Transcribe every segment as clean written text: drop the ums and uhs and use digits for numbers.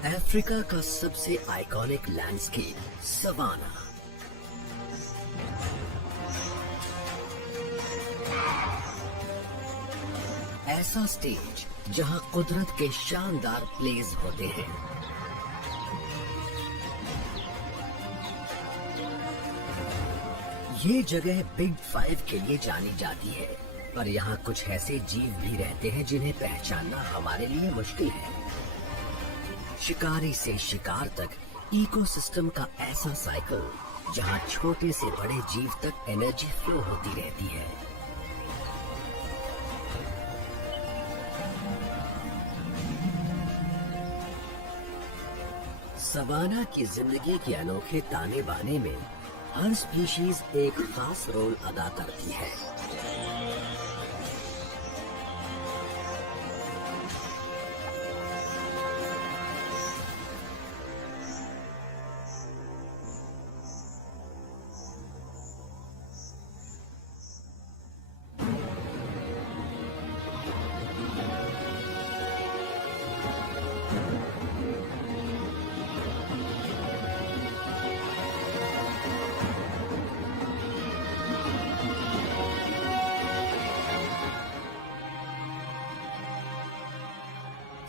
Africa का सबसे iconic landscape savanna. ऐसा स्टेज जहां कुदरत के शानदार प्लेस होते हैं। ये जगह बिग 5 के लिए जानी जाती है, पर यहाँ कुछ ऐसे जीव भी रहते हैं जिन्हें पहचानना हमारे लिए मुश्किल है। शिकारी से शिकार तक इकोसिस्टम का ऐसा साइकिल जहाँ छोटे से बड़े जीव तक एनर्जी फ्लो होती रहती है। सवाना की जिंदगी के अनोखे ताने बाने में हर स्पीशीज एक खास रोल अदा करती है।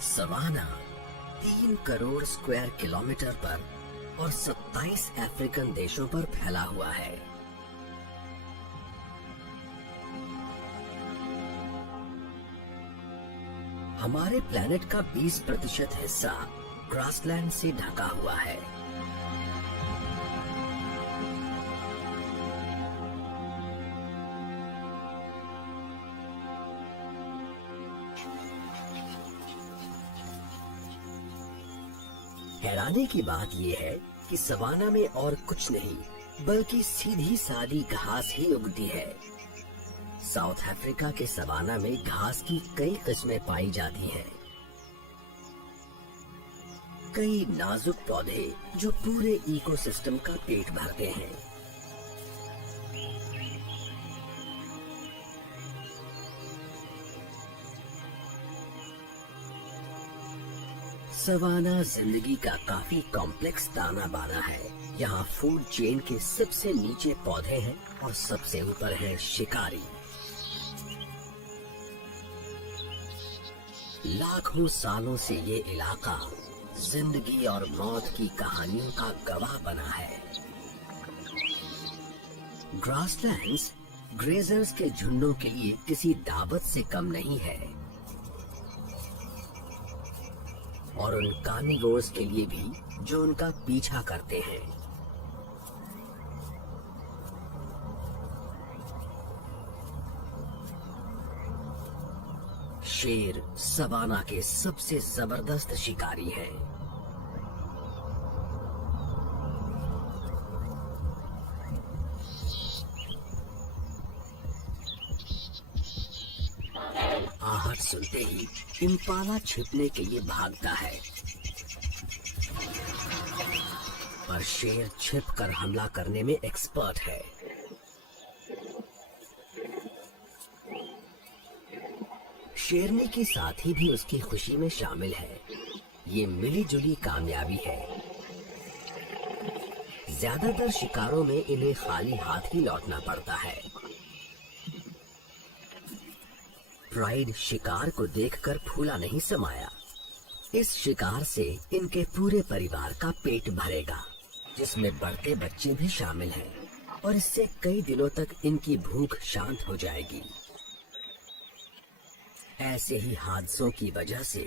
सवाना 3 करोड़ स्क्वायर किलोमीटर पर और 27 अफ्रीकन देशों पर फैला हुआ है। हमारे प्लेनेट का 20% हिस्सा ग्रासलैंड से ढका हुआ है। हैरानी की बात यह है कि सवाना में और कुछ नहीं बल्कि सीधी सादी घास ही उगती है। साउथ अफ्रीका के सवाना में घास की कई किस्में पाई जाती हैं। कई नाजुक पौधे जो पूरे इकोसिस्टम का पेट भरते हैं। सवाना जिंदगी का काफी कॉम्प्लेक्स ताना बाना है। यहाँ फूड चेन के सबसे नीचे पौधे हैं और सबसे ऊपर है शिकारी। लाखों सालों से ये इलाका जिंदगी और मौत की कहानियों का गवाह बना है। ग्रासलैंड्स ग्रेजर्स के झुंडों के लिए किसी दावत से कम नहीं है और उन कार्निवोर्स के लिए भी जो उनका पीछा करते हैं। शेर सवाना के सबसे जबरदस्त शिकारी हैं। आहट सुनते ही इम्पाला छिपने के लिए भागता है, पर शेर छिपकर हमला करने में एक्सपर्ट है। शेरनी की साथी भी उसकी खुशी में शामिल है। ये मिलीजुली कामयाबी है। ज्यादातर शिकारों में इन्हें खाली हाथ ही लौटना पड़ता है। प्राइड शिकार को देखकर फूला नहीं समाया। इस शिकार से इनके पूरे परिवार का पेट भरेगा, जिसमें बढ़ते बच्चे भी शामिल हैं, और इससे कई दिनों तक इनकी भूख शांत हो जाएगी। ऐसे ही हादसों की वजह से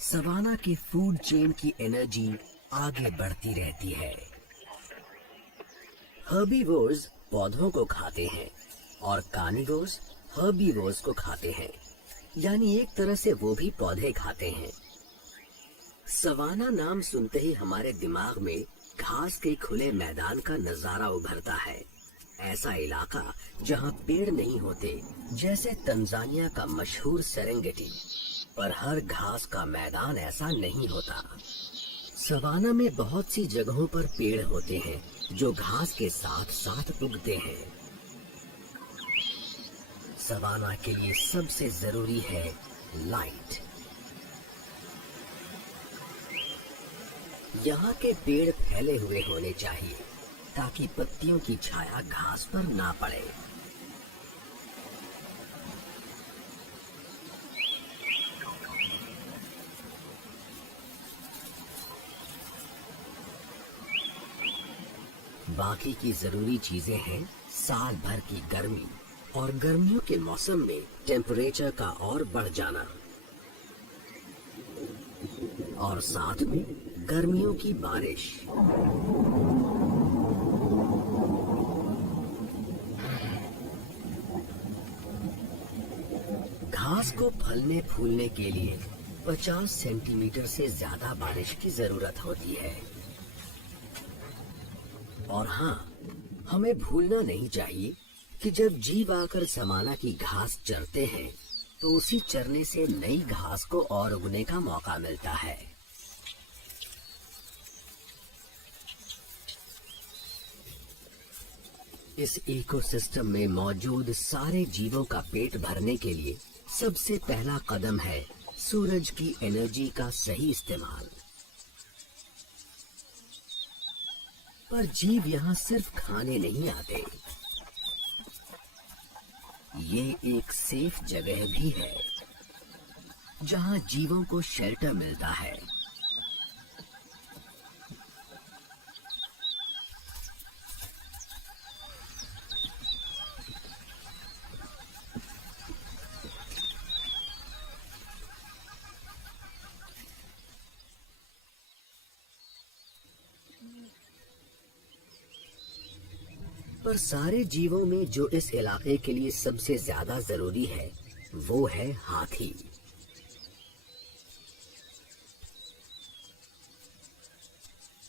सवाना की फूड चेन की एनर्जी आगे बढ़ती रहती है। हर्बीवोर्स पौधों को खाते हैं और कार्निवोर्स हर्बीवोर्स को खाते हैं, यानी एक तरह से वो भी पौधे खाते हैं। सवाना नाम सुनते ही हमारे दिमाग में घास के खुले मैदान का नजारा उभरता है। ऐसा इलाका जहाँ पेड़ नहीं होते, जैसे तंजानिया का मशहूर सेरेंगेटी, पर हर घास का मैदान ऐसा नहीं होता। सवाना में बहुत सी जगहों पर पेड़ होते हैं जो घास के साथ साथ उगते हैं। सवाना के लिए सबसे जरूरी है लाइट। यहाँ के पेड़ फैले हुए होने चाहिए ताकि पत्तियों की छाया घास पर ना पड़े। बाकी की जरूरी चीजें हैं साल भर की गर्मी और गर्मियों के मौसम में टेम्परेचर का और बढ़ जाना, और साथ में गर्मियों की बारिश। घास को फलने फूलने के लिए 50 सेंटीमीटर से ज्यादा बारिश की जरूरत होती है। और हाँ, हमें भूलना नहीं चाहिए कि जब जीव आकर समाना की घास चरते हैं तो उसी चरने से नई घास को और उगने का मौका मिलता है। इस इकोसिस्टम में मौजूद सारे जीवों का पेट भरने के लिए सबसे पहला कदम है सूरज की एनर्जी का सही इस्तेमाल। पर जीव यहाँ सिर्फ खाने नहीं आते, ये एक सेफ जगह भी है जहाँ जीवों को शेल्टर मिलता है। पर सारे जीवों में जो इस इलाके के लिए सबसे ज्यादा जरूरी है वो है हाथी।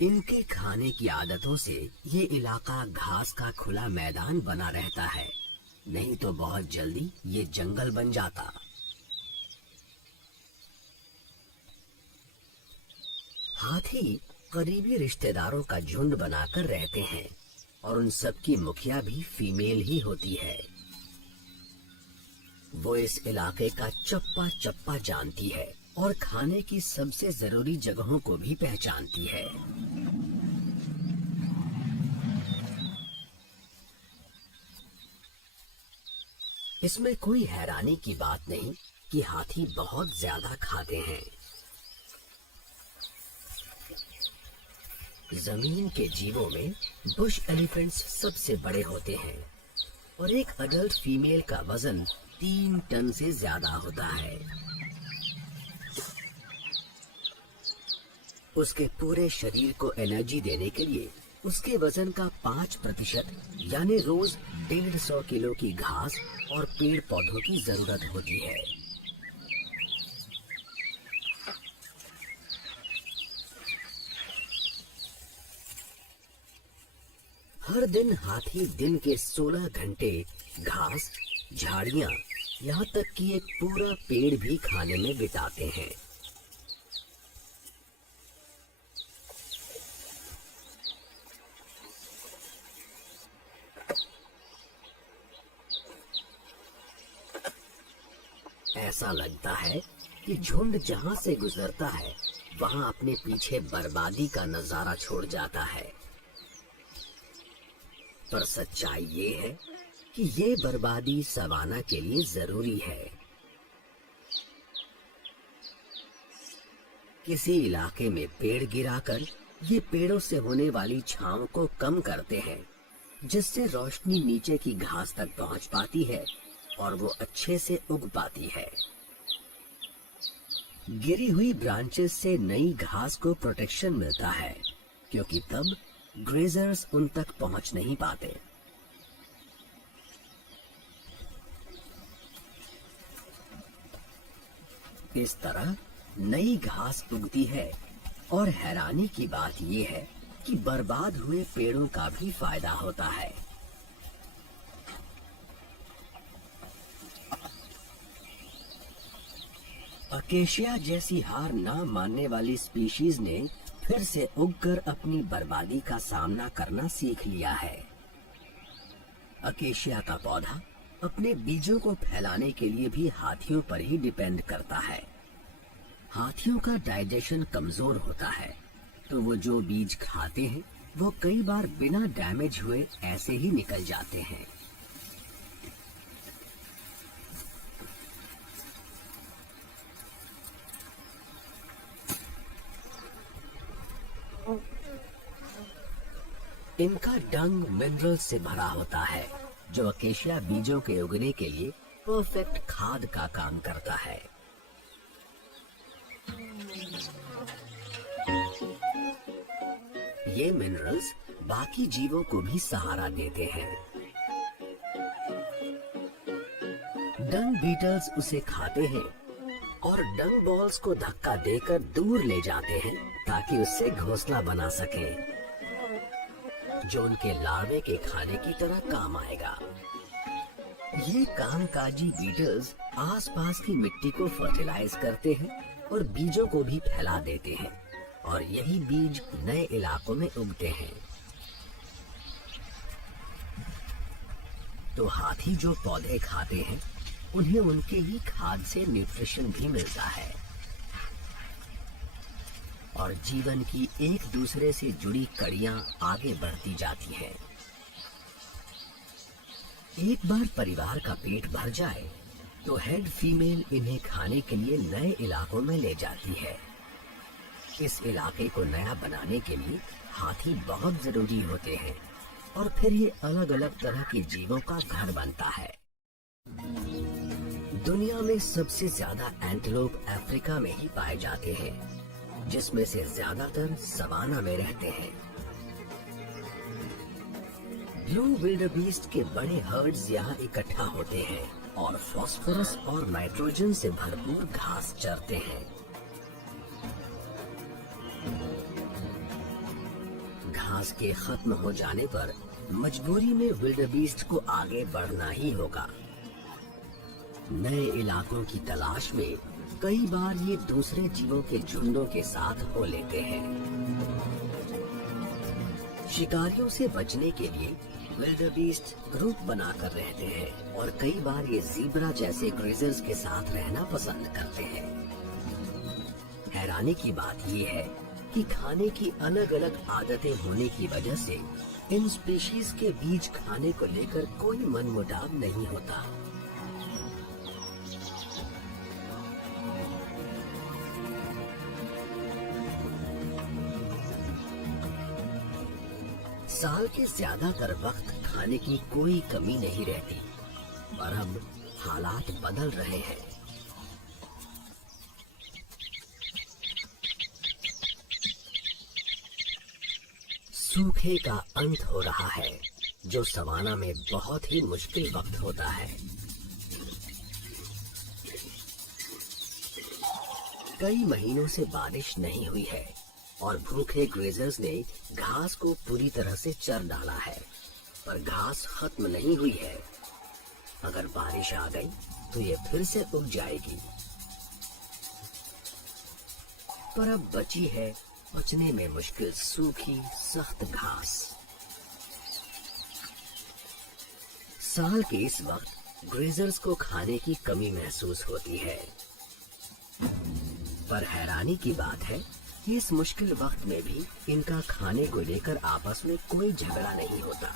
इनके खाने की आदतों से ये इलाका घास का खुला मैदान बना रहता है, नहीं तो बहुत जल्दी ये जंगल बन जाता। हाथी करीबी रिश्तेदारों का झुंड बनाकर रहते हैं और उन सब की मुखिया भी फीमेल ही होती है। वो इस इलाके का चप्पा चप्पा जानती है और खाने की सबसे जरूरी जगहों को भी पहचानती है। इसमें कोई हैरानी की बात नहीं कि हाथी बहुत ज्यादा खाते हैं। जमीन के जीवों में बुश एलिफेंट्स सबसे बड़े होते हैं और एक अडल्ट फीमेल का वजन 3 टन से ज्यादा होता है। उसके पूरे शरीर को एनर्जी देने के लिए उसके वजन का 5% यानी रोज 150 किलो की घास और पेड़ पौधों की जरूरत होती है। हर दिन हाथी दिन के 16 घंटे घास, झाड़ियां, यहाँ तक कि एक पूरा पेड़ भी खाने में बिताते हैं। ऐसा लगता है कि झुंड जहाँ से गुजरता है वहाँ अपने पीछे बर्बादी का नजारा छोड़ जाता है। पर सच्चाई ये है कि ये बर्बादी सवाना के लिए जरूरी है। किसी इलाके में पेड़ गिराकर ये पेड़ों से होने वाली छांव को कम करते हैं, जिससे रोशनी नीचे की घास तक पहुंच पाती है और वो अच्छे से उग पाती है। गिरी हुई ब्रांचेस से नई घास को प्रोटेक्शन मिलता है, क्योंकि तब ग्रेजर्स उन तक पहुंच नहीं पाते। इस तरह नई घास उगती है और हैरानी की बात यह है कि बर्बाद हुए पेड़ों का भी फायदा होता है। अकेशिया जैसी हार ना मानने वाली स्पीशीज ने फिर से उगकर अपनी बर्बादी का सामना करना सीख लिया है। अकेशिया का पौधा अपने बीजों को फैलाने के लिए भी हाथियों पर ही डिपेंड करता है। हाथियों का डाइजेशन कमजोर होता है, तो वो जो बीज खाते हैं वो कई बार बिना डैमेज हुए ऐसे ही निकल जाते हैं। इनका डंग मिनरल्स से भरा होता है जो अकेशिया बीजों के उगने के लिए परफेक्ट खाद का काम करता है। ये मिनरल्स बाकी जीवों को भी सहारा देते हैं। डंग बीटल्स उसे खाते हैं और डंग बॉल्स को धक्का देकर दूर ले जाते हैं ताकि उससे घोंसला बना सकें, जो उनके लार्वे के खाने की तरह काम आएगा। ये कामकाजी बीटल्स आसपास की मिट्टी को फर्टिलाइज करते हैं और बीजों को भी फैला देते हैं और यही बीज नए इलाकों में उगते हैं। तो हाथी जो पौधे खाते हैं उन्हें उनके ही खाद से न्यूट्रिशन भी मिलता है और जीवन की एक दूसरे से जुड़ी कड़ियां आगे बढ़ती जाती हैं। एक बार परिवार का पेट भर जाए तो हेड फीमेल इन्हें खाने के लिए नए इलाकों में ले जाती है। इस इलाके को नया बनाने के लिए हाथी बहुत जरूरी होते हैं और फिर ये अलग अलग तरह के जीवों का घर बनता है। दुनिया में सबसे ज्यादा एंटीलोप अफ्रीका में ही पाए जाते हैं, जिसमें से ज्यादातर सवाना में रहते हैं। ब्लू विल्डरबीस्ट के बड़े हर्ड्स यहाँ इकट्ठा होते हैं और फास्फोरस और नाइट्रोजन से भरपूर घास चरते हैं। घास के खत्म हो जाने पर मजबूरी में विल्डरबीस्ट को आगे बढ़ना ही होगा। नए इलाकों की तलाश में कई बार ये दूसरे जीवों के झुंडों के साथ हो लेते हैं। शिकारियों से बचने के लिए विल्डरबीस्ट ग्रुप बनाकर रहते हैं और कई बार ये ज़ीब्रा जैसे ग्रेजर्स के साथ रहना पसंद करते हैं। हैरानी की बात ये है कि खाने की अलग अलग आदतें होने की वजह से इन स्पीशीज के बीज खाने को लेकर कोई मनमुटाव नहीं होता। साल के ज्यादातर वक्त खाने की कोई कमी नहीं रहती, पर अब हालात बदल रहे हैं। सूखे का अंत हो रहा है, जो सवाना में बहुत ही मुश्किल वक्त होता है। कई महीनों से बारिश नहीं हुई है और भूखे ग्रेजर्स ने घास को पूरी तरह से चर डाला है, पर घास खत्म नहीं हुई है। अगर बारिश आ गई तो ये फिर से उग जाएगी, पर अब बची है पचने में मुश्किल सूखी सख्त घास। साल के इस वक्त ग्रेजर्स को खाने की कमी महसूस होती है, पर हैरानी की बात है कि इस मुश्किल वक्त में भी इनका खाने को लेकर आपस में कोई झगड़ा नहीं होता।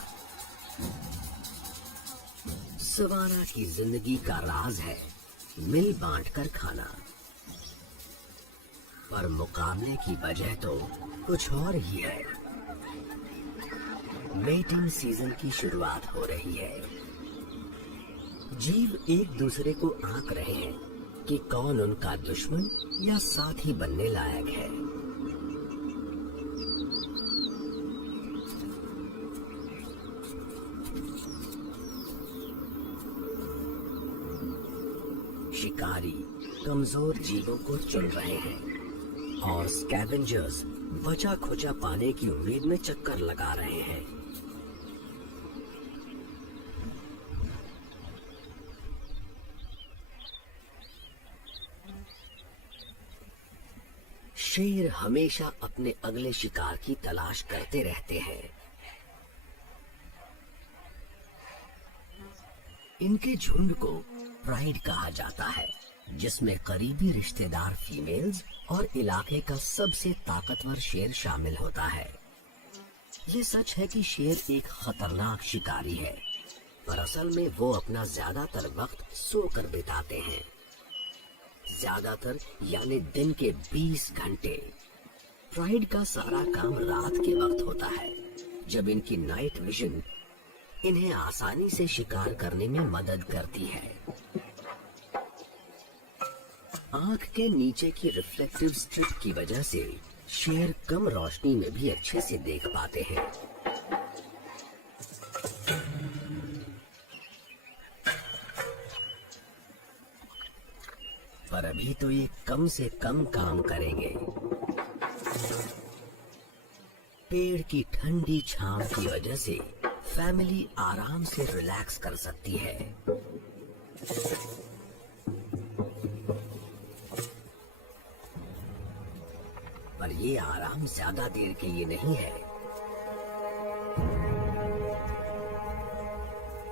सवाना की जिंदगी का राज है मिल बांट कर खाना, पर मुकाबले की वजह तो कुछ और ही है। मेटिंग सीजन की शुरुआत हो रही है। जीव एक दूसरे को आंक रहे हैं कि कौन उनका दुश्मन या साथी बनने लायक है। शिकारी कमजोर जीवों को चुन रहे हैं और स्कैवेंजर्स बचा खुचा पाने की उम्मीद में चक्कर लगा रहे हैं। शेर हमेशा अपने अगले शिकार की तलाश करते रहते हैं। इनके झुंड को प्राइड कहा जाता है, जिसमें करीबी रिश्तेदार फीमेल्स और इलाके का सबसे ताकतवर शेर शामिल होता है। ये सच है कि शेर एक खतरनाक शिकारी है, पर असल में वो अपना ज्यादातर वक्त सोकर बिताते हैं। ज्यादातर यानी दिन के 20 घंटे। प्राइड का सारा काम रात के वक्त होता है, जब इनकी नाइट विजन इन्हें आसानी से शिकार करने में मदद करती है। आंख के नीचे की रिफ्लेक्टिव स्ट्रिप की वजह से शेर कम रोशनी में भी अच्छे से देख पाते हैं। पर अभी तो ये कम से कम काम करेंगे। पेड़ की ठंडी छांव की वजह से फैमिली आराम से रिलैक्स कर सकती है। पर ये आराम ज्यादा देर के लिए नहीं है।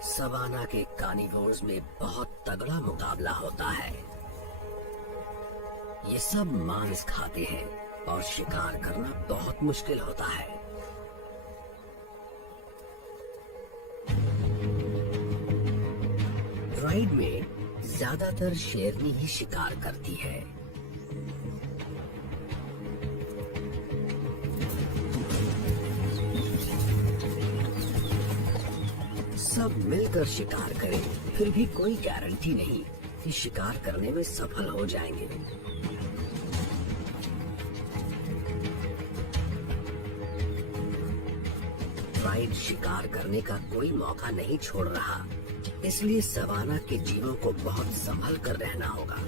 सवाना के कार्निवोर्स में बहुत तगड़ा मुकाबला होता है। ये सब मांस खाते हैं और शिकार करना बहुत मुश्किल होता है। प्राइड में ज्यादातर शेरनी ही शिकार करती है। सब मिलकर शिकार करें, फिर भी कोई गारंटी नहीं कि शिकार करने में सफल हो जाएंगे। प्राइड शिकार करने का कोई मौका नहीं छोड़ रहा, इसलिए सवाना के जीवों को बहुत संभल कर रहना होगा।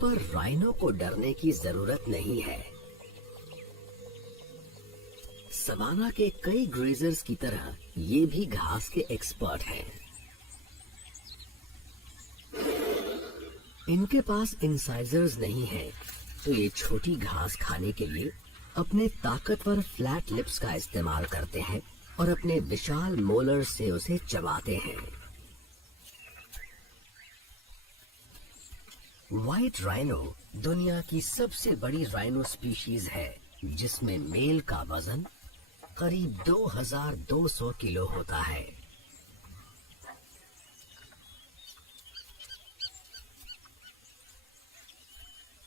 पर राइनो को डरने की जरूरत नहीं है। सवाना के कई ग्रेजर्स की तरह ये भी घास के एक्सपर्ट हैं। इनके पास इंसाइजर्स नहीं है, तो ये छोटी घास खाने के लिए अपने ताकतवर फ्लैट लिप्स का इस्तेमाल करते हैं और अपने विशाल मोलर से उसे चबाते हैं। व्हाइट राइनो दुनिया की सबसे बड़ी राइनो स्पीशीज है, जिसमें मेल का वजन करीब 2200 किलो होता है।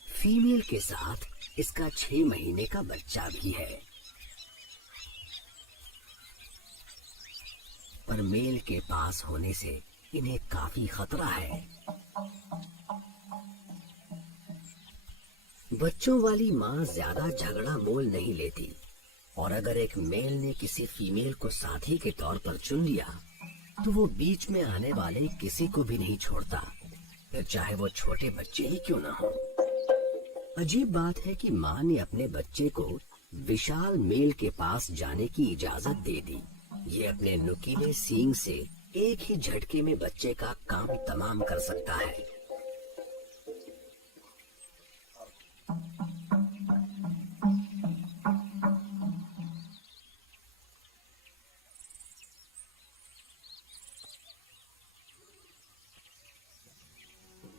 फीमेल के साथ इसका 6 महीने का बच्चा भी है। पर मेल के पास होने से इन्हें काफी खतरा है। बच्चों वाली माँ ज्यादा झगड़ा मोल नहीं लेती, और अगर एक मेल ने किसी फीमेल को साथी के तौर पर चुन लिया, तो वो बीच में आने वाले किसी को भी नहीं छोड़ता, फिर चाहे वो छोटे बच्चे ही क्यों ना हो। अजीब बात है कि माँ ने अपने बच्चे को विशाल मेल के पास जाने की इजाजत दे दी। ये अपने नुकीले सींग से एक ही झटके में बच्चे का काम तमाम कर सकता है।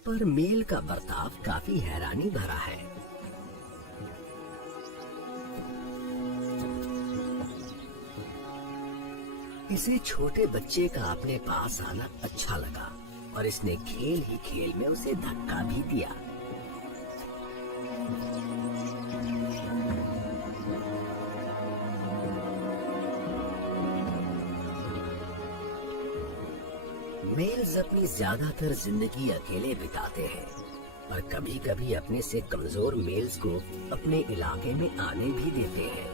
पर मेल का बर्ताव काफी हैरानी भरा है। इसे छोटे बच्चे का अपने पास आना अच्छा लगा और इसने खेल ही खेल में उसे धक्का भी दिया। मेल्स अपनी ज्यादातर जिंदगी अकेले बिताते हैं, पर कभी कभी अपने से कमजोर मेल्स को अपने इलाके में आने भी देते हैं।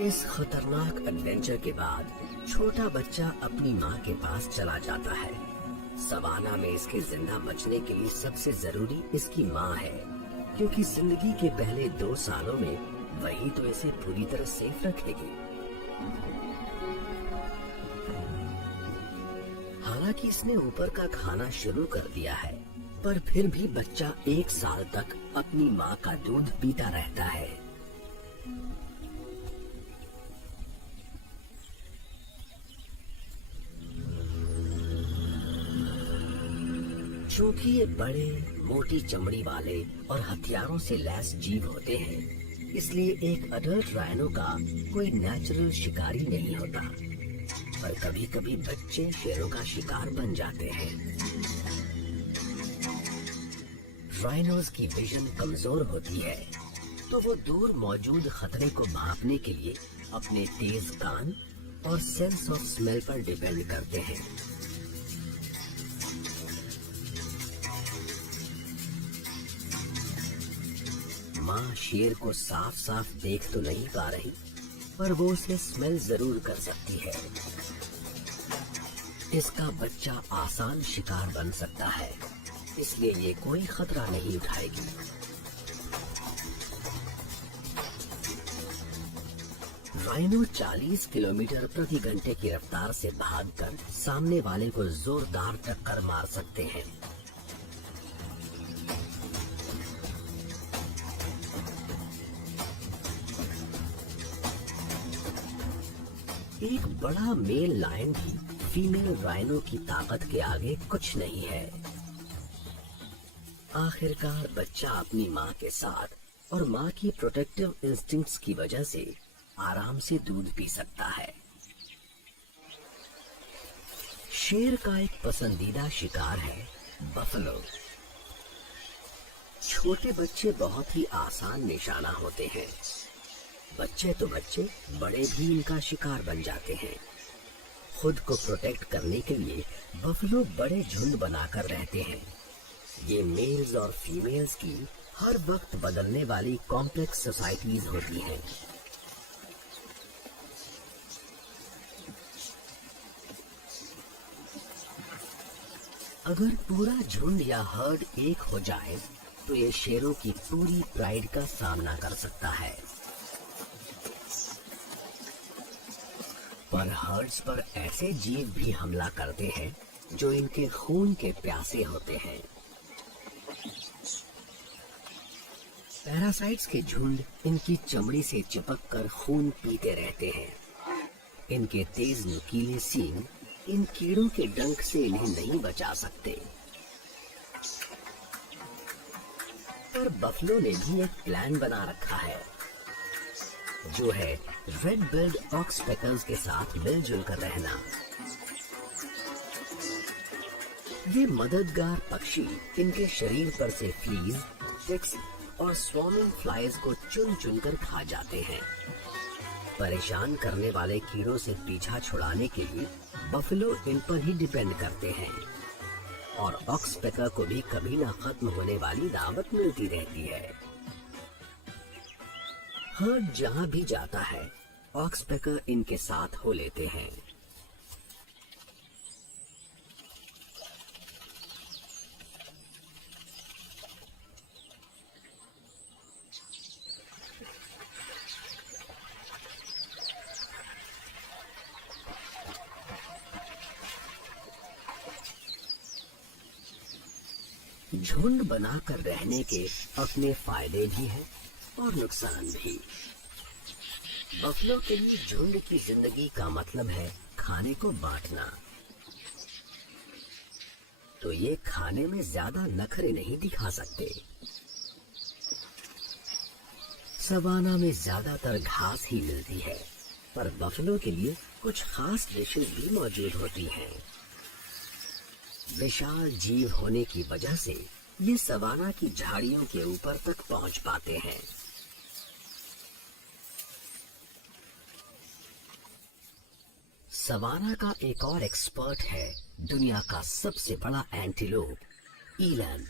इस खतरनाक एडवेंचर के बाद छोटा बच्चा अपनी माँ के पास चला जाता है। सवाना में इसके जिंदा बचने के लिए सबसे जरूरी इसकी माँ है, क्योंकि जिंदगी के पहले 2 सालों में वही तो इसे पूरी तरह सेफ रखेगी। हालांकि इसने ऊपर का खाना शुरू कर दिया है, पर फिर भी बच्चा 1 साल तक अपनी माँ का दूध पीता रहता है। चूंकि ये बड़े, मोटी चमड़ी वाले और हथियारों से लैस जीव होते हैं, इसलिए एक अडल्ट राइनो का कोई नेचुरल शिकारी नहीं होता। पर कभी कभी बच्चे शेरों का शिकार बन जाते हैं। राइनोज की विजन कमजोर होती है, तो वो दूर मौजूद खतरे को भांपने के लिए अपने तेज कान और सेंस ऑफ स्मेल पर डिपेंड करते हैं। माँ शेर को साफ साफ देख तो नहीं पा रही, पर वो उसे स्मेल जरूर कर सकती है। इसका बच्चा आसान शिकार बन सकता है, इसलिए ये कोई खतरा नहीं उठाएगी। राइनो 40 किलोमीटर प्रति घंटे की रफ्तार से भागकर सामने वाले को जोरदार टक्कर मार सकते हैं। एक बड़ा मेल लायन भी फीमेल राइनो की ताकत के आगे कुछ नहीं है। आखिरकार बच्चा अपनी माँ के साथ और माँ की प्रोटेक्टिव इंस्टिंक्ट्स की वजह से आराम से दूध पी सकता है। शेर का एक पसंदीदा शिकार है बफलो। छोटे बच्चे बहुत ही आसान निशाना होते हैं। बच्चे तो बच्चे, बड़े भी इनका शिकार बन जाते हैं। खुद को प्रोटेक्ट करने के लिए बफलो बड़े झुंड बनाकर रहते हैं। ये मेल्स और फीमेल्स की हर वक्त बदलने वाली कॉम्प्लेक्स सोसाइटीज होती हैं। अगर पूरा झुंड या हर्ड एक हो जाए तो ये शेरों की पूरी प्राइड का सामना कर सकता है। पर हर्ड्स पर ऐसे जीव भी हमला करते हैं जो इनके खून के प्यासे होते हैं। पैरासाइट्स के झुंड इनकी चमड़ी से चिपक कर खून पीते रहते हैं। इनके तेज नुकीले सींग इन कीड़ों के डंक से इन्हें नहीं बचा सकते। पर बफलो ने भी एक प्लान बना रखा है, जो है रेड बिल्ड ऑक्सपेकर्स के साथ मिलजुल कर रहना। ये मददगार पक्षी इनके शरीर पर से फ्लीज, टिक्स और स्वार्मिंग फ्लाइज को चुन चुन कर खा जाते हैं। परेशान करने वाले कीड़ों से पीछा छुड़ाने के लिए बफलो इन पर ही डिपेंड करते हैं, और ऑक्सपेकर को भी कभी ना खत्म होने वाली दावत मिलती रहती है। हर्ड जहां भी जाता है, ऑक्सपेकर इनके साथ हो लेते हैं। झुंड बनाकर रहने के अपने फायदे भी हैं और नुकसान भी। बफलो के लिए झुंड की जिंदगी का मतलब है खाने को बांटना। तो ये खाने में ज्यादा नखरे नहीं दिखा सकते। सवाना में ज्यादातर घास ही मिलती है, पर बफलो के लिए कुछ खास डिशेस भी मौजूद होती हैं। विशाल जीव होने की वजह से ये सवाना की झाड़ियों के ऊपर तक पहुंच पाते हैं। सवाना का एक और एक्सपर्ट है दुनिया का सबसे बड़ा एंटीलोप, ईलैंड।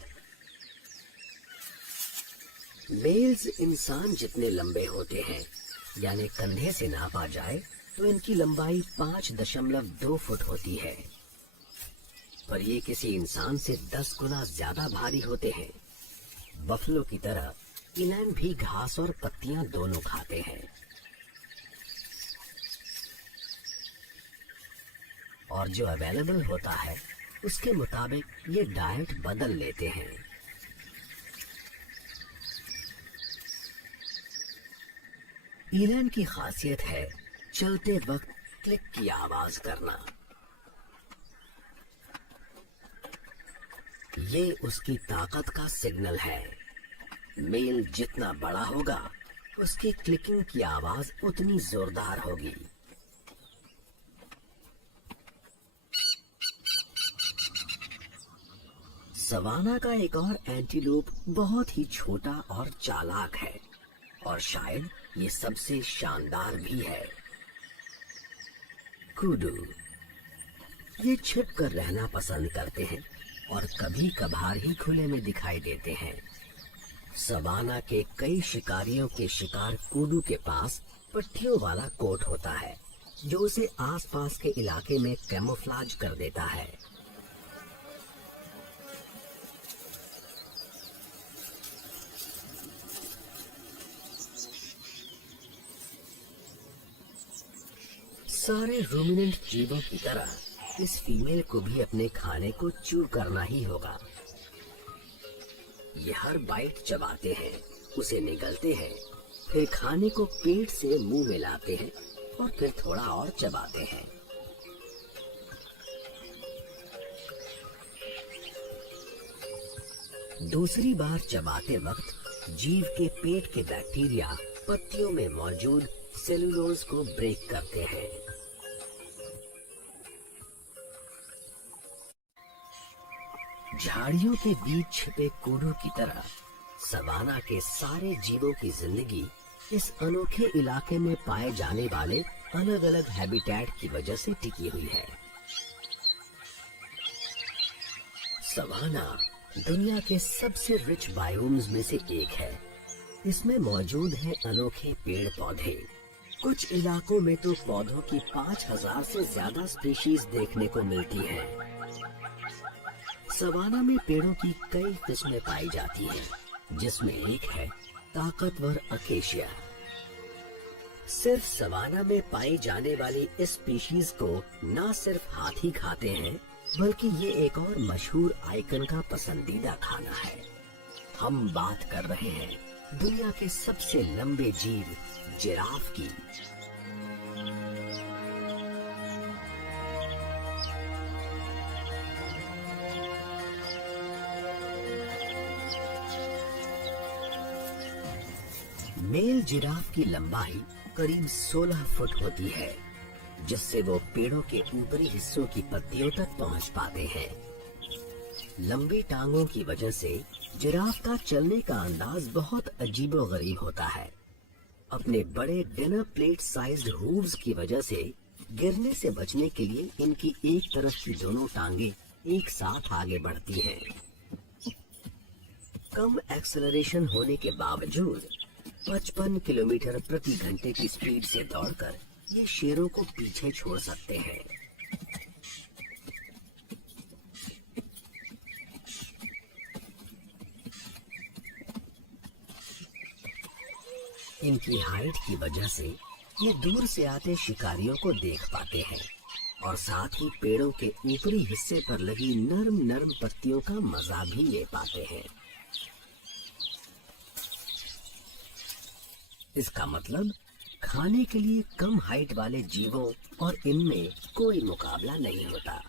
मेल्स इंसान जितने लंबे होते हैं, यानी कंधे से नापा जाए तो इनकी लंबाई 5.2 फुट होती है, पर ये किसी इंसान से 10 गुना ज्यादा भारी होते हैं। बफलो की तरह ईलैंड भी घास और पत्तियां दोनों खाते हैं, और जो अवेलेबल होता है उसके मुताबिक ये डाइट बदल लेते हैं। ईलन की खासियत है चलते वक्त क्लिक की आवाज करना। ये उसकी ताकत का सिग्नल है। मेल जितना बड़ा होगा, उसकी क्लिकिंग की आवाज उतनी जोरदार होगी। सवाना का एक और एंटीलोप बहुत ही छोटा और चालाक है, और शायद ये सबसे शानदार भी है। कुडू। ये छिप कर रहना पसंद करते हैं और कभी कभार ही खुले में दिखाई देते हैं। सवाना के कई शिकारियों के शिकार कुडू के पास पट्टियों वाला कोट होता है, जो उसे आसपास के इलाके में कैमोफ्लेज कर देता है। सारे रूमिनेंट जीवों की तरह इस फीमेल को भी अपने खाने को च्यू करना ही होगा। ये हर बाइट चबाते हैं, उसे निगलते हैं, फिर खाने को पेट से मुंह में लाते हैं और फिर थोड़ा और चबाते हैं। दूसरी बार चबाते वक्त जीव के पेट के बैक्टीरिया पत्तियों में मौजूद सेलुलोज को ब्रेक करते हैं। झाड़ियों के बीच छिपे कुडू की तरह सवाना के सारे जीवों की जिंदगी इस अनोखे इलाके में पाए जाने वाले अलग अलग हैबिटेट की वजह से टिकी हुई है। सवाना दुनिया के सबसे रिच बायोम्स में से एक है। इसमें मौजूद हैं अनोखे पेड़ पौधे। कुछ इलाकों में तो पौधों की 5000 से ज्यादा स्पीशीज देखने को मिलती हैं। सवाना में पेड़ों की कई किस्में पाई जाती हैं, जिसमें एक है ताकतवर अकेशिया। सिर्फ सवाना में पाई जाने वाली इस स्पीशीज को न सिर्फ हाथी खाते हैं, बल्कि ये एक और मशहूर आइकन का पसंदीदा खाना है। हम बात कर रहे हैं दुनिया के सबसे लंबे जीव जिराफ की। मेल जिराफ की लंबाई करीब 16 फुट होती है, जिससे वो पेड़ों के ऊपरी हिस्सों की पत्तियों तक पहुंच पाते हैं। लंबी टांगों की वजह से जिराफ का चलने का अंदाज बहुत अजीबोगरीब होता है। अपने बड़े डिनर प्लेट साइज्ड हूव्स की वजह से गिरने से बचने के लिए इनकी एक तरफ की दोनों टांगे एक साथ आगे बढ़ती हैं। कम एक्सेलरेशन होने के बावजूद 55 किलोमीटर प्रति घंटे की स्पीड से दौड़कर ये शेरों को पीछे छोड़ सकते हैं। इनकी हाइट की वजह से ये दूर से आते शिकारियों को देख पाते हैं और साथ ही पेड़ों के ऊपरी हिस्से पर लगी नरम नरम पत्तियों का मजा भी ले पाते हैं। इसका मतलब खाने के लिए कम हाइट वाले जीवों और इनमें कोई मुकाबला नहीं होता।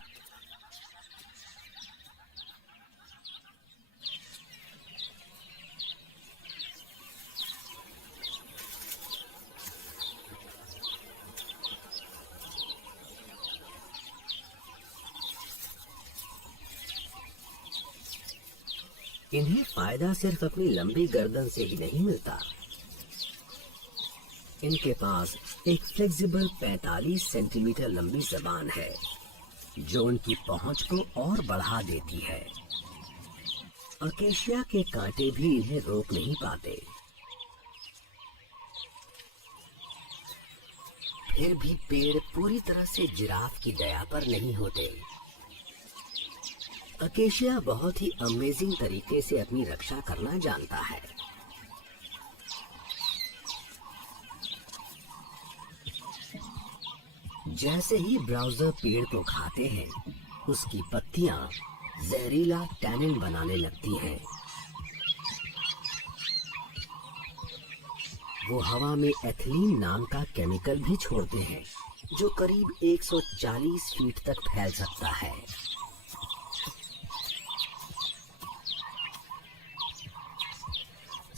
इन्हें फायदा सिर्फ अपनी लंबी गर्दन से ही नहीं मिलता। इनके पास एक फ्लेक्सिबल 45 सेंटीमीटर लंबी जबान है, जो उनकी पहुंच को और बढ़ा देती है। अकेशिया के कांटे भी इन्हें रोक नहीं पाते। फिर भी पेड़ पूरी तरह से जिराफ की दया पर नहीं होते। अकेशिया बहुत ही अमेजिंग तरीके से अपनी रक्षा करना जानता है। जैसे ही ब्राउजर पेड़ को खाते हैं, उसकी पत्तियां जहरीला टैनिन बनाने लगती हैं। वो हवा में एथिलीन नाम का केमिकल भी छोड़ते हैं, जो करीब 140 फीट तक फैल सकता है।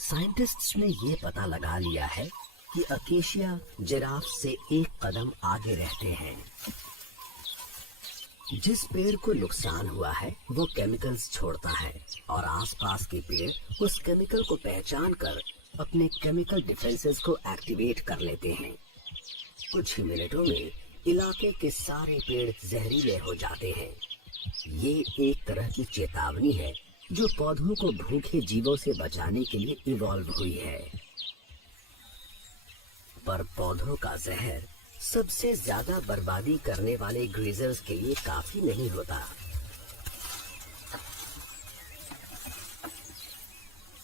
साइंटिस्ट्स ने ये पता लगा लिया है कि अकेशिया जिराफ से एक कदम आगे रहते हैं। जिस पेड़ को नुकसान हुआ है वो केमिकल्स छोड़ता है और आसपास के पेड़ उस केमिकल को पहचान कर अपने केमिकल डिफेंसेस को एक्टिवेट कर लेते हैं। कुछ ही मिनटों में इलाके के सारे पेड़ जहरीले हो जाते हैं। ये एक तरह की चेतावनी है जो पौधों को भूखे जीवों से बचाने के लिए इवॉल्व हुई है। पर पौधों का जहर सबसे ज्यादा बर्बादी करने वाले ग्रेजर्स के लिए काफी नहीं होता।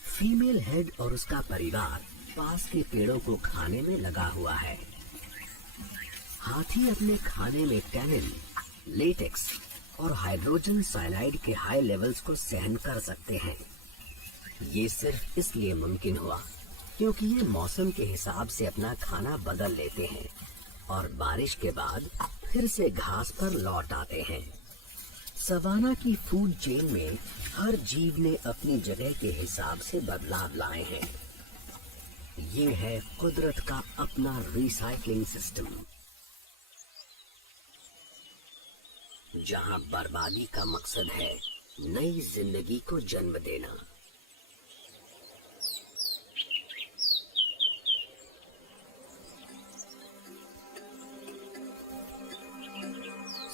फीमेल हेड और उसका परिवार पास के पेड़ों को खाने में लगा हुआ है। हाथी अपने खाने में टैनिन, लेटेक्स और हाइड्रोजन साइनाइड के हाई लेवल्स को सहन कर सकते हैं। ये सिर्फ इसलिए मुमकिन हुआ क्योंकि ये मौसम के हिसाब से अपना खाना बदल लेते हैं और बारिश के बाद फिर से घास पर लौट आते हैं। सवाना की फूड चेन में हर जीव ने अपनी जगह के हिसाब से बदलाव लाए हैं। ये है कुदरत का अपना रिसाइकलिंग सिस्टम, जहां बर्बादी का मकसद है नई जिंदगी को जन्म देना।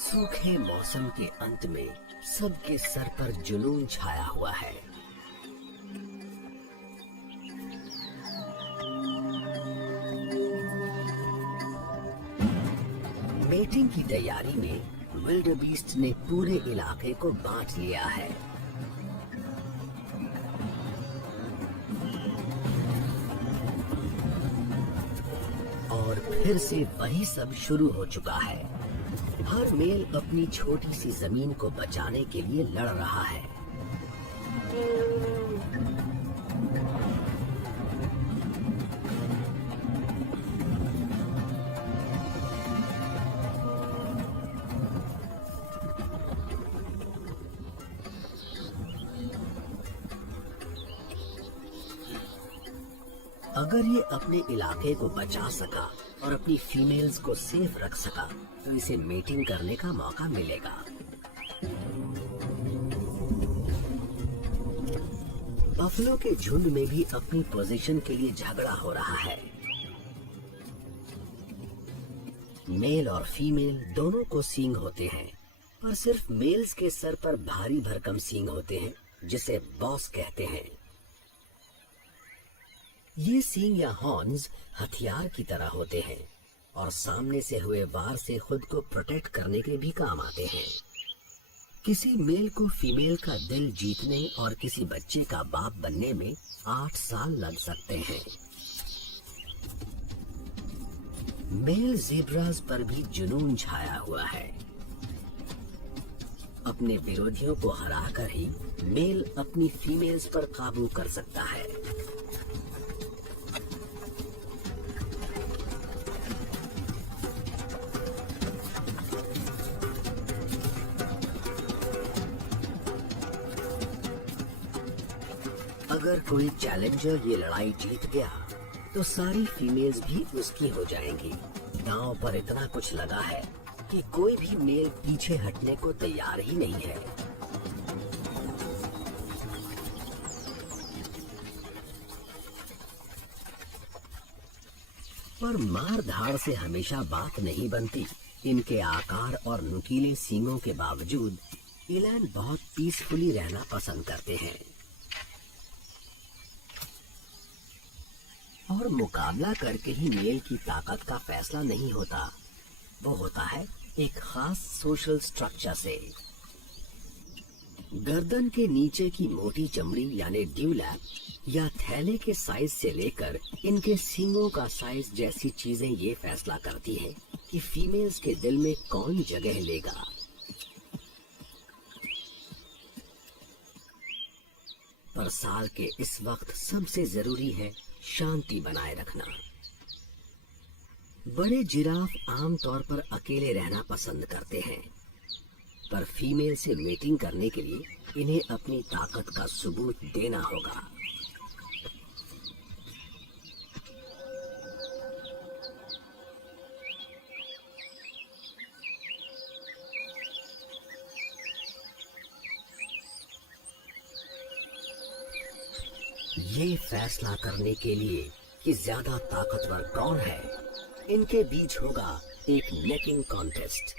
सूखे मौसम के अंत में सबके सर पर जुनून छाया हुआ है। मेटिंग की तैयारी में विल्डबीस्ट ने पूरे इलाके को बांट लिया है। और फिर से वही सब शुरू हो चुका है। हर मेल अपनी छोटी सी जमीन को बचाने के लिए लड़ रहा है। अगर ये अपने इलाके को बचा सका और अपनी फीमेल्स को सेफ रख सका तो इसे मेटिंग करने का मौका मिलेगा। बफलो के झुंड में भी अपनी पोजीशन के लिए झगड़ा हो रहा है। मेल और फीमेल दोनों को सींग होते हैं, पर सिर्फ मेल्स के सर पर भारी भरकम सींग होते हैं जिसे बॉस कहते हैं। ये सींग या हॉर्न्स हथियार की तरह होते हैं और सामने से हुए वार से खुद को प्रोटेक्ट करने के भी काम आते हैं। किसी मेल को फीमेल का दिल जीतने और किसी बच्चे का बाप बनने में 8 साल लग सकते हैं। मेल ज़ेब्रास पर भी जुनून छाया हुआ है। अपने विरोधियों को हराकर ही मेल अपनी फीमेल्स पर काबू कर सकता है। अगर कोई चैलेंजर ये लड़ाई जीत गया तो सारी फीमेल्स भी उसकी हो जाएंगी। दांव पर इतना कुछ लगा है कि कोई भी मेल पीछे हटने को तैयार ही नहीं है। पर मार धाड़ से हमेशा बात नहीं बनती। इनके आकार और नुकीले सींगों के बावजूद इलैन बहुत पीसफुली रहना पसंद करते हैं और मुकाबला करके ही मेल की ताकत का फैसला नहीं होता, वो होता है एक खास सोशल स्ट्रक्चर से। गर्दन के नीचे की मोटी चमड़ी यानी ड्यूलैप या थैले के साइज से लेकर इनके सींगों का साइज जैसी चीजें ये फैसला करती हैं कि फीमेल्स के दिल में कौन जगह लेगा। और साल के इस वक्त सबसे जरूरी है शांति बनाए रखना। बड़े जिराफ आमतौर पर अकेले रहना पसंद करते हैं, पर फीमेल से मेटिंग करने के लिए इन्हें अपनी ताकत का सबूत देना होगा। ये फैसला करने के लिए कि ज्यादा ताकतवर कौन है, इनके बीच होगा एक नेकिंग कॉन्टेस्ट।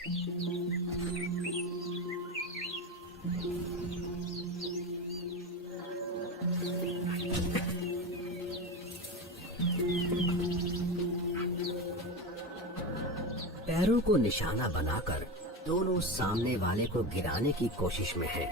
पैरों को निशाना बनाकर दोनों सामने वाले को गिराने की कोशिश में हैं।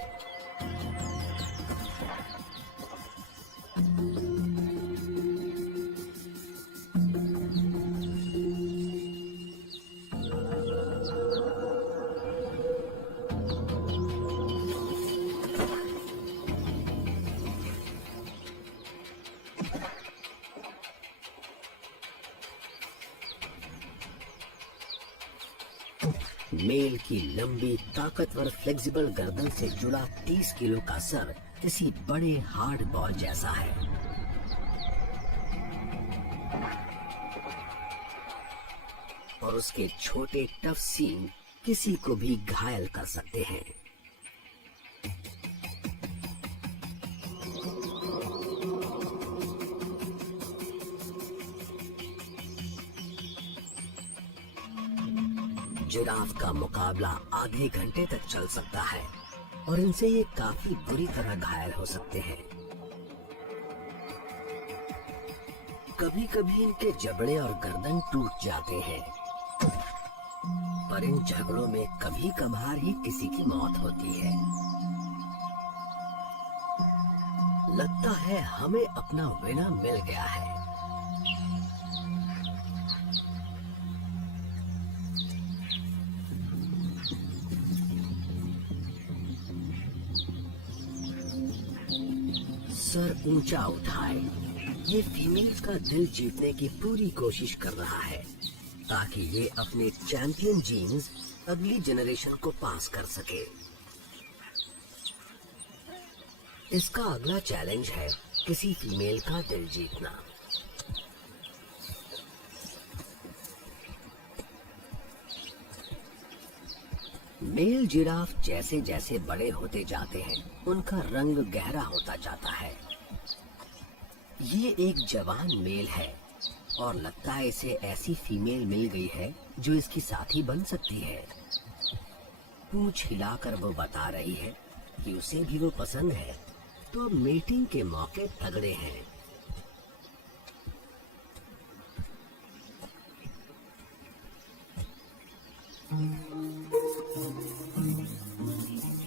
मेल की लंबी ताकतवर फ्लेक्सिबल गर्दन से जुड़ा 30 किलो का सर किसी बड़े हार्ड बॉल जैसा है। और उसके छोटे टफ सींग किसी को भी घायल कर सकते हैं। जिराफ का मुकाबला आधे घंटे तक चल सकता है और इनसे ये काफी बुरी तरह घायल हो सकते हैं। कभी कभी इनके जबड़े और गर्दन टूट जाते हैं, पर इन झगड़ों में कभी कभार ही किसी की मौत होती है। लगता है हमें अपना विनर मिल गया है। सर ऊंचा उठाए, ये फीमेल का दिल जीतने की पूरी कोशिश कर रहा है ताकि ये अपने चैंपियन जीन्स अगली जनरेशन को पास कर सके। इसका अगला चैलेंज है किसी फीमेल का दिल जीतना। मेल जिराफ जैसे जैसे बड़े होते जाते हैं, उनका रंग गहरा होता जाता है। ये एक जवान मेल है और लगता है इसे ऐसी फीमेल मिल गई है जो इसकी साथी बन सकती है। पूंछ हिलाकर वो बता रही है कि उसे भी वो पसंद है, तो मेटिंग के मौके तगड़े हैं।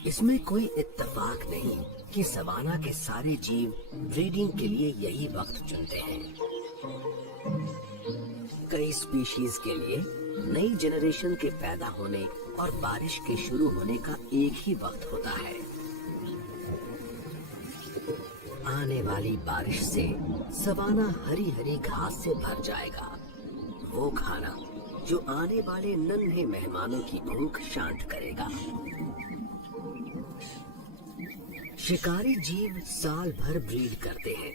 इसमें कोई इत्तेफाक नहीं कि सवाना के सारे जीव ब्रीडिंग के लिए यही वक्त चुनते हैं। कई स्पीशीज के लिए नई जनरेशन के पैदा होने और बारिश के शुरू होने का एक ही वक्त होता है। आने वाली बारिश से सवाना हरी हरी घास से भर जाएगा, वो खाना जो आने वाले नन्हे मेहमानों की भूख शांत करेगा। शिकारी जीव साल भर ब्रीड करते हैं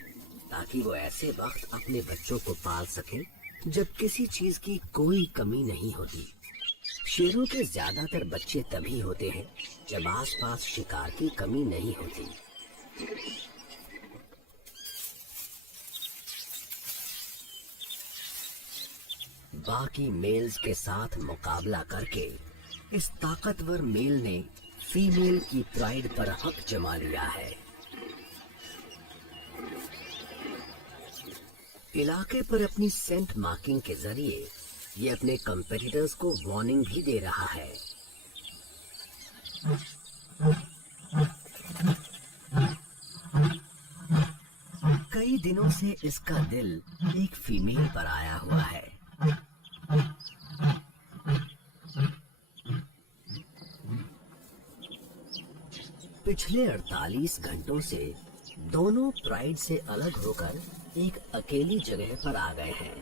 ताकि वो ऐसे वक्त अपने बच्चों को पाल सकें जब किसी चीज की कोई कमी नहीं होती। शेरों के ज्यादातर बच्चे तभी होते हैं जब आसपास शिकार की कमी नहीं होती। बाकी मेल्स के साथ मुकाबला करके इस ताकतवर मेल ने फीमेल की प्राइड पर हक जमा लिया है। इलाके पर अपनी सेंट मार्किंग के जरिए ये अपने कंपेटिटर्स को वार्निंग भी दे रहा है। कई दिनों से इसका दिल एक फीमेल पर आया हुआ है। पिछले 48 घंटों से दोनों प्राइड से अलग होकर एक अकेली जगह पर आ गए हैं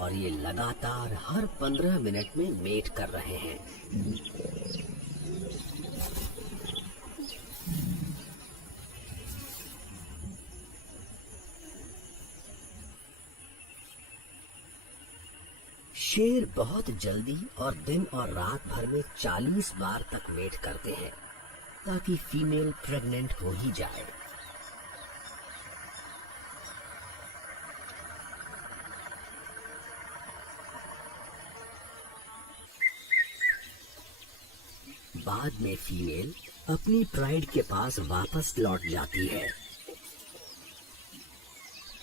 और ये लगातार हर 15 मिनट में मेट कर रहे हैं। शेर बहुत जल्दी और दिन और रात भर में 40 बार तक मेट करते हैं ताकि फीमेल प्रेग्नेंट हो ही जाए। बाद में फीमेल अपनी प्राइड के पास वापस लौट जाती है।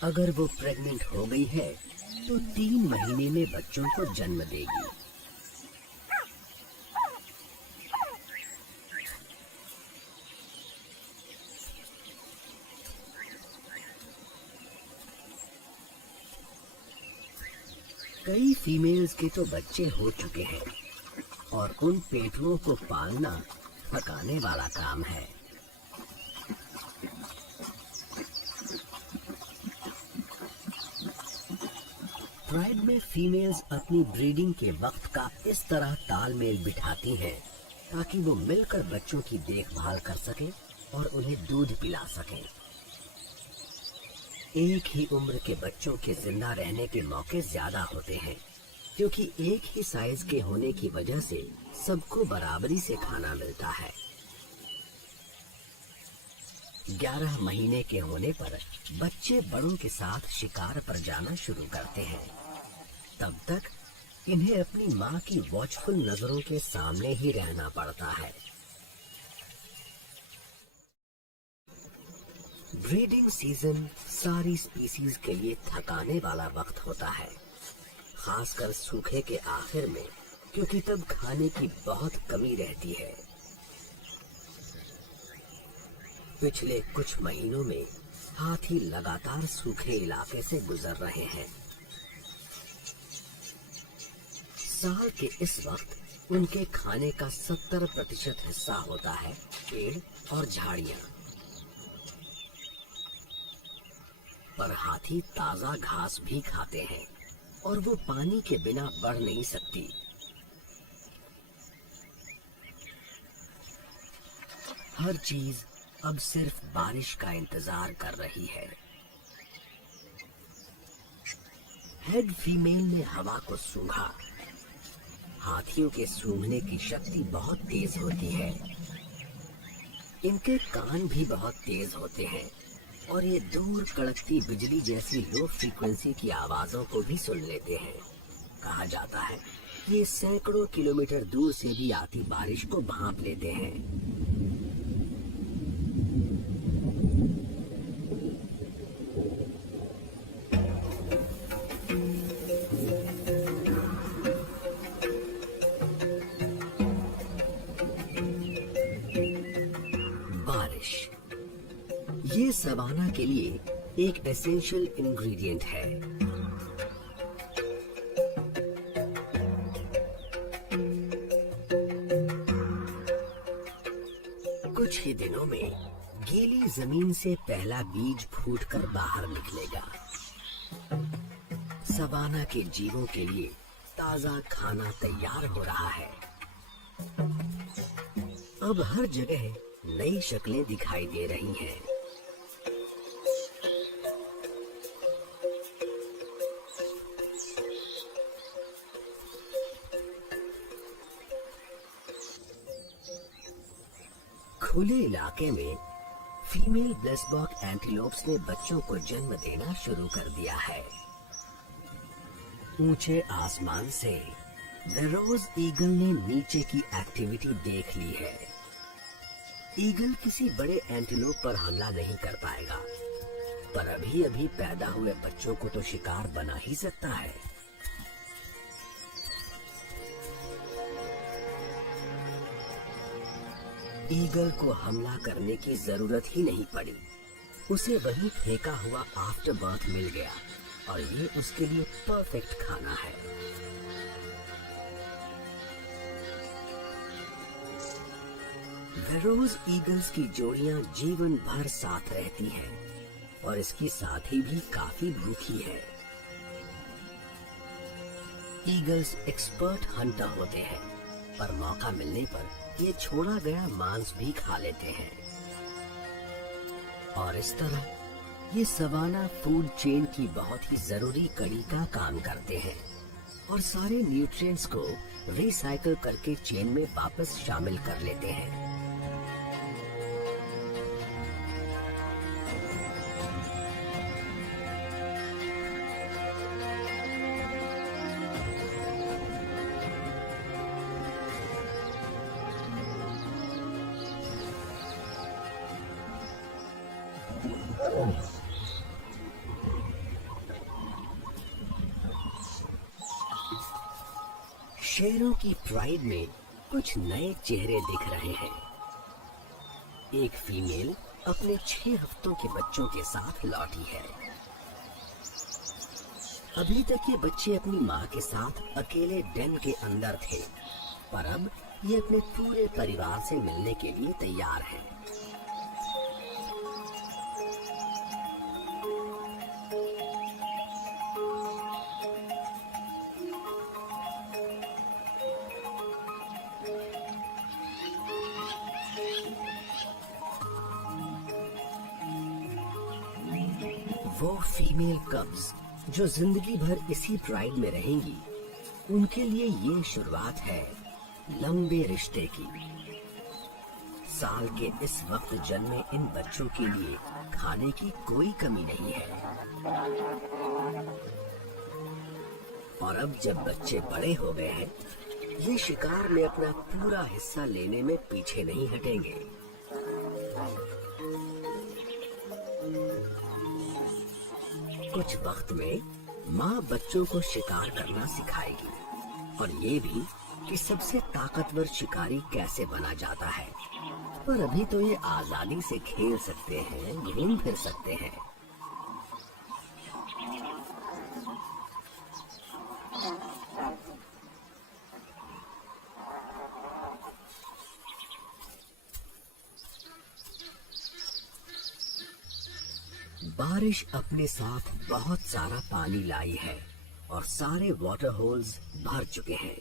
अगर वो प्रेग्नेंट हो गई है तो 3 महीने में बच्चों को जन्म देगी। कई फीमेल्स के तो बच्चे हो चुके हैं और उन पेटुओं को पालना थकाने वाला काम है। प्राइड में फीमेल्स अपनी ब्रीडिंग के वक्त का इस तरह तालमेल बिठाती हैं ताकि वो मिलकर बच्चों की देखभाल कर सकें और उन्हें दूध पिला सकें। एक ही उम्र के बच्चों के जिंदा रहने के मौके ज्यादा होते हैं क्योंकि एक ही साइज के होने की वजह से सबको बराबरी से खाना मिलता है। 11 महीने के होने पर बच्चे बड़ों के साथ शिकार पर जाना शुरू करते हैं। तब तक इन्हें अपनी माँ की वॉचफुल नजरों के सामने ही रहना पड़ता है। ब्रीडिंग सीजन सारी स्पीसीज के लिए थकाने वाला वक्त होता है, खासकर सूखे के आखिर में, क्योंकि तब खाने की बहुत कमी रहती है। पिछले कुछ महीनों में हाथी लगातार सूखे इलाके से गुजर रहे हैं। साल के इस वक्त उनके खाने का 70% हिस्सा होता है पेड़ और झाड़ियां, पर हाथी ताजा घास भी खाते हैं और वो पानी के बिना बढ़ नहीं सकती। हर चीज अब सिर्फ बारिश का इंतजार कर रही है। हेड फीमेल ने हवा को सूंघा। हाथियों के सूंघने की शक्ति बहुत तेज होती है। इनके कान भी बहुत तेज होते हैं और ये दूर कड़कती बिजली जैसी लो फ्रीक्वेंसी की आवाजों को भी सुन लेते हैं। कहा जाता है ये सैकड़ों किलोमीटर दूर से भी आती बारिश को भांप लेते हैं। ये सवाना के लिए एक एसेंशियल इंग्रेडिएंट है। कुछ ही दिनों में गीली जमीन से पहला बीज फूटकर बाहर निकलेगा। सवाना के जीवों के लिए ताजा खाना तैयार हो रहा है। अब हर जगह नई शक्लें दिखाई दे रही हैं। खुले इलाके में फीमेल ब्लेसबॉक एंटीलोप्स ने बच्चों को जन्म देना शुरू कर दिया है। ऊंचे आसमान से बेरोज ईगल ने नीचे की एक्टिविटी देख ली है। ईगल किसी बड़े एंटीलोप पर हमला नहीं कर पाएगा, पर अभी अभी पैदा हुए बच्चों को तो शिकार बना ही सकता है। ईगल को हमला करने की जरूरत ही नहीं पड़ी। उसे वही फेंका हुआ आफ्टर बर्थ मिल गया और ये उसके लिए परफेक्ट खाना है। वेरोज ईगल्स की जोड़ियां जीवन भर साथ रहती हैं और इसकी साथी भी काफी भूखी है। ईगल्स एक्सपर्ट हंटर होते हैं, पर मौका मिलने पर ये छोड़ा गया मांस भी खा लेते हैं। और इस तरह ये सवाना फूड चेन की बहुत ही जरूरी कड़ी का काम करते हैं और सारे न्यूट्रिएंट्स को रिसाइकल करके चेन में वापस शामिल कर लेते हैं। शेरों की प्राइड में कुछ नए चेहरे दिख रहे हैं। एक फीमेल अपने 6 हफ्तों के बच्चों के साथ लौटी है। अभी तक ये बच्चे अपनी माँ के साथ अकेले डेन के अंदर थे, पर अब ये अपने पूरे परिवार से मिलने के लिए तैयार हैं। वो फीमेल कब्स जो जिंदगी भर इसी प्राइड में रहेंगी, उनके लिए ये शुरुआत है लंबे रिश्ते की। साल के इस वक्त जन्मे इन बच्चों के लिए खाने की कोई कमी नहीं है। और अब जब बच्चे बड़े हो गए हैं, ये शिकार में अपना पूरा हिस्सा लेने में पीछे नहीं हटेंगे। कुछ वक्त में माँ बच्चों को शिकार करना सिखाएगी और ये भी कि सबसे ताकतवर शिकारी कैसे बना जाता है। पर अभी तो ये आजादी से खेल सकते हैं, घूम फिर सकते हैं। बारिश अपने साथ बहुत सारा पानी लाई है और सारे वाटर होल्स भर चुके हैं।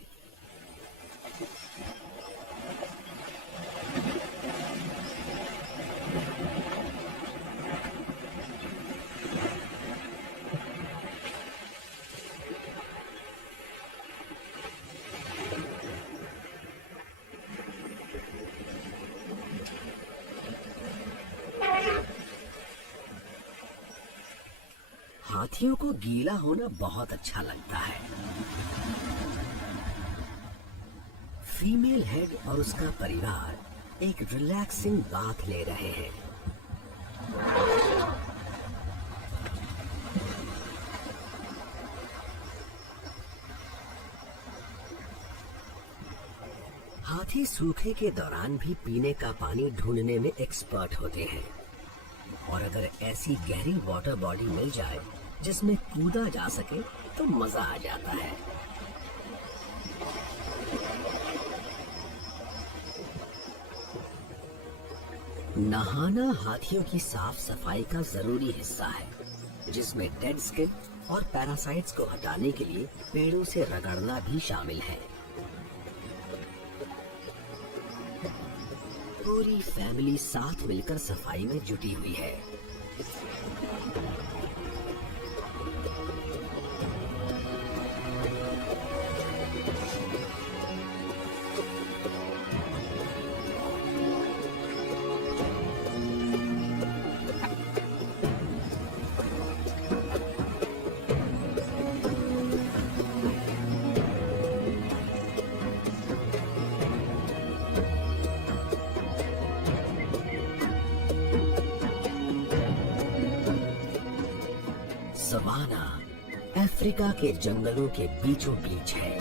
हाथियों को गीला होना बहुत अच्छा लगता है। फीमेल हेड और उसका परिवार एक रिलैक्सिंग बाथ ले रहे हैं। हाथी सूखे के दौरान भी पीने का पानी ढूंढने में एक्सपर्ट होते हैं और अगर ऐसी गहरी वाटर बॉडी मिल जाए जिसमें कूदा जा सके तो मजा आ जाता है। नहाना हाथियों की साफ सफाई का जरूरी हिस्सा है, जिसमें डेड स्किन और पैरासाइट्स को हटाने के लिए पेड़ों से रगड़ना भी शामिल है। पूरी फैमिली साथ मिलकर सफाई में जुटी हुई है। सवाना अफ्रीका के जंगलों के बीचों बीच है।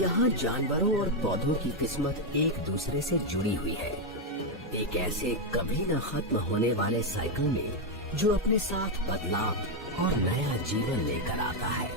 यहाँ जानवरों और पौधों की किस्मत एक दूसरे से जुड़ी हुई है, एक ऐसे कभी न खत्म होने वाले साइकिल में जो अपने साथ बदलाव और नया जीवन लेकर आता है।